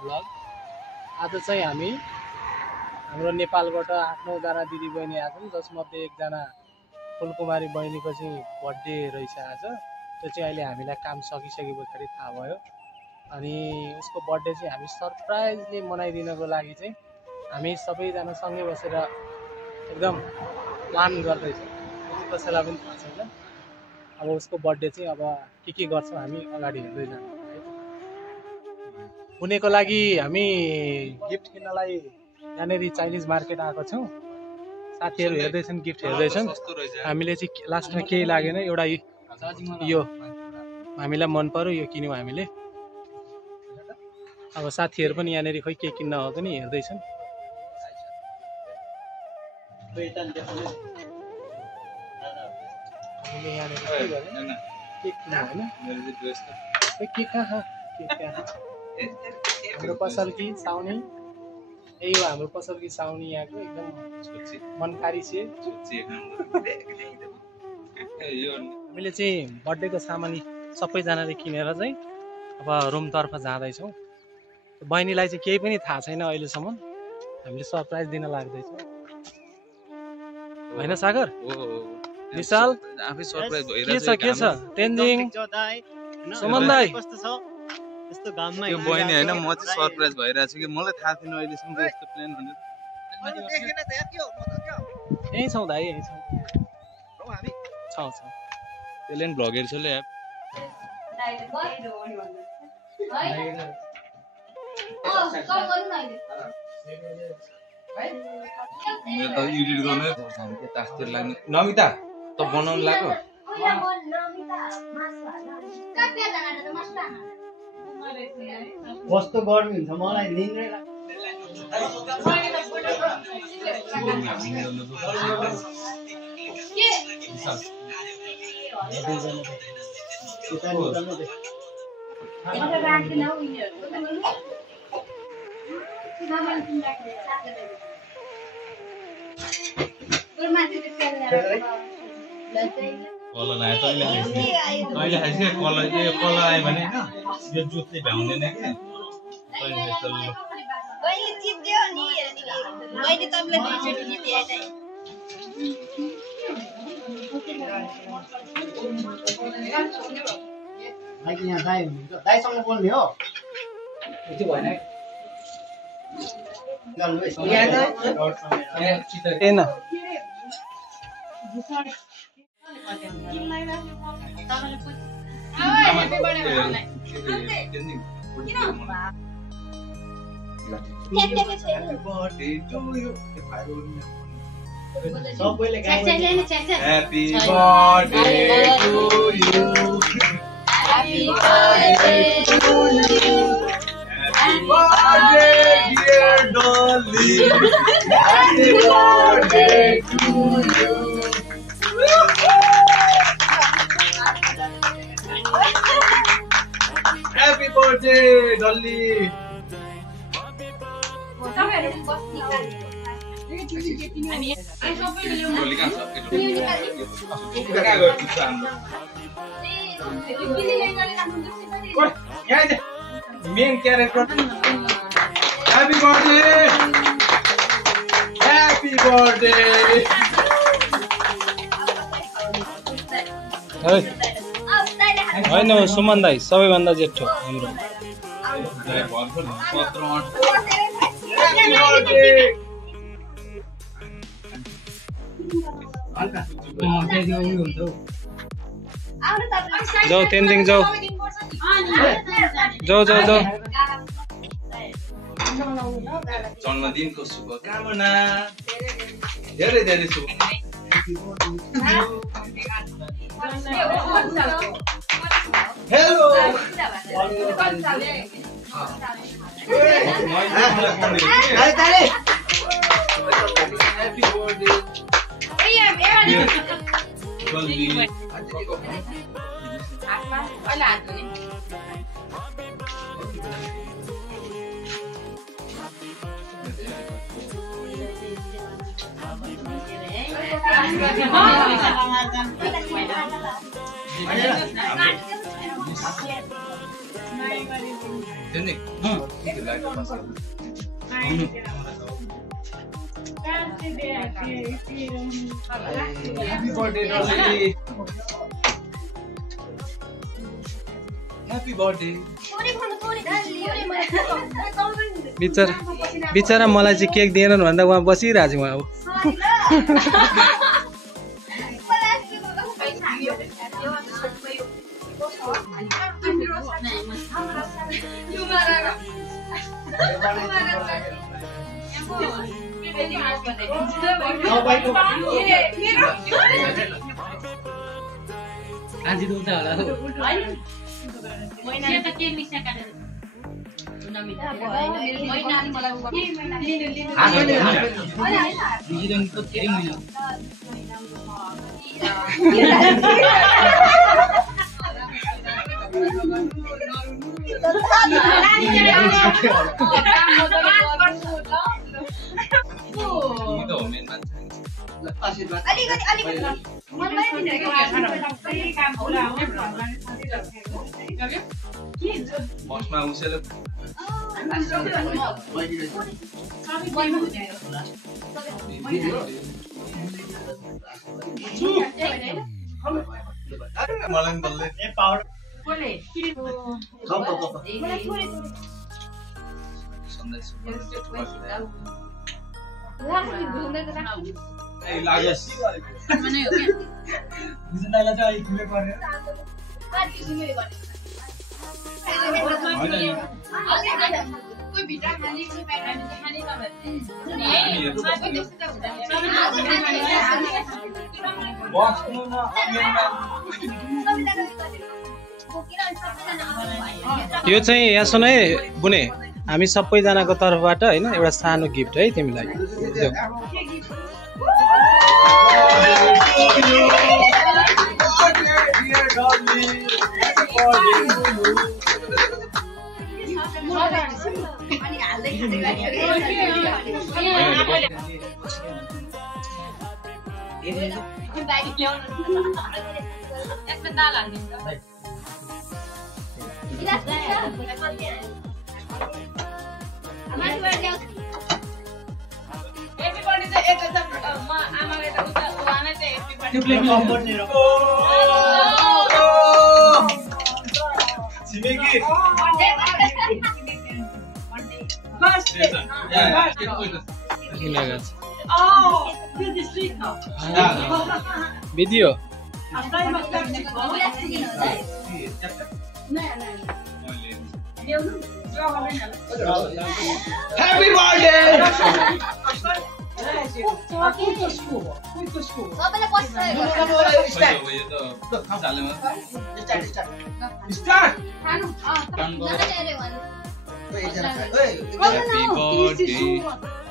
Vlog. आज चाहिँ हामी हाम्रो नेपालबाट 8-9 जना दिदीबहिनी आछन्, जसमध्ये एकजना फुलकुमारी बहिनीको चाहिँ बर्थडे रहेछ आज। त्यो चाहिँ अहिले हामीलाई काम सकिसके पछाडि थाहा भयो। अनि उसको बर्थडे चाहिँ हामी सरप्राइजली मनाइदिनको लागि चाहिँ हामी सबैजना सँगै बसेर एकदम प्लान गर्दैछौँ। कसैलाई पनि थाहा छैन। अब उसको बर्थडे चाहिँ अब के गर्छौँ हामी अगाडि हेर्दै जान्छौँ। पुणेको लागि हामी गिफ्ट किन्नलाई यहाँनिर चाइनिज मार्केट आएको छौँ। साथीहरू हेर्दैछन्, गिफ्ट हेर्दैछन्। हामीले चाहिँ लास्टमा केही लागेन, एउटा यो हामीलाई मन पर्यो, यो किन्यौँ हामीले। अब साथीहरू पनि यहाँनिर खोइ के किन्न हो पनि हेर्दैछन्। हाम्रो पसलकी साउनी, यही हो हाम्रो पसलकी साउनी यहाँको एकदम मनकारी छे। हामीले चाहिँ बर्थडेको सामान सबैजनाले किनेर चाहिँ अब रुमतर्फ जाँदैछौँ। बहिनीलाई चाहिँ केही पनि थाहा छैन अहिलेसम्म। हामीले सरप्राइज दिन लाग्दैछौँ, होइन सागर? विशाल आफै सरप्राइज के छ तेन्जिङ सुमन दाइ कस्तो छ? यस्तो घाममा यो बहिनी हैन, म चाहिँ सरप्राइज भइरहेको छु कि मलाई थाहा थिएन अहिलेसम्म यस्तो प्लान भनेर। यही छौँ दाइ, यही छौँ। त्यसले नि भ्लगेर छ ले मेरो त एडिट गर्ने तास्तिर लाग्ने। नमिता त बनाउन लाग्यो। कस्तो गर्मी हुन्छ मलाई निन्द्रै कलर आयो तैँले खाइसक्यो। कलर यो कलर आयो भने होइन यो जुत्ले भ्याउँदैन कि तैँले त्यस्तो यहाँ दाई हुनुहुन्छ, दाईसँग बोल्ने हो। सबैले Happy birthday to you. Happy birthday to you. Happy birthday dear Dolly. Happy birthday to you. Happy birthday Dolly. Main character. Happy birthday. Happy birthday. होइन सुमन दाइ सबैभन्दा जेठो हाम्रो। जाऊ तेन्जिङ जाऊ जाऊ जाऊ जाऊ। जन्मदिनको शुभकामना। धेरै धेरै hello Happy birthday, Rosalie. Happy birthday. बिचरा मलाई चाहिँ केक दिएनन् भन्दा उहाँ बसिरहेको छु उहाँ अब आजी दुख्छ होला बसमा उसेले मलाई पनि बल्ले ए लागेस बुझ्नलाई चाहिँ अलि ठुलै पर्यो यो चाहिँ यहाँ सुन है बुने हामी सबैजनाको तर्फबाट हैन एउटा सानो गिफ्ट है तिमीलाई video Happy birthday! Start! Happy birthday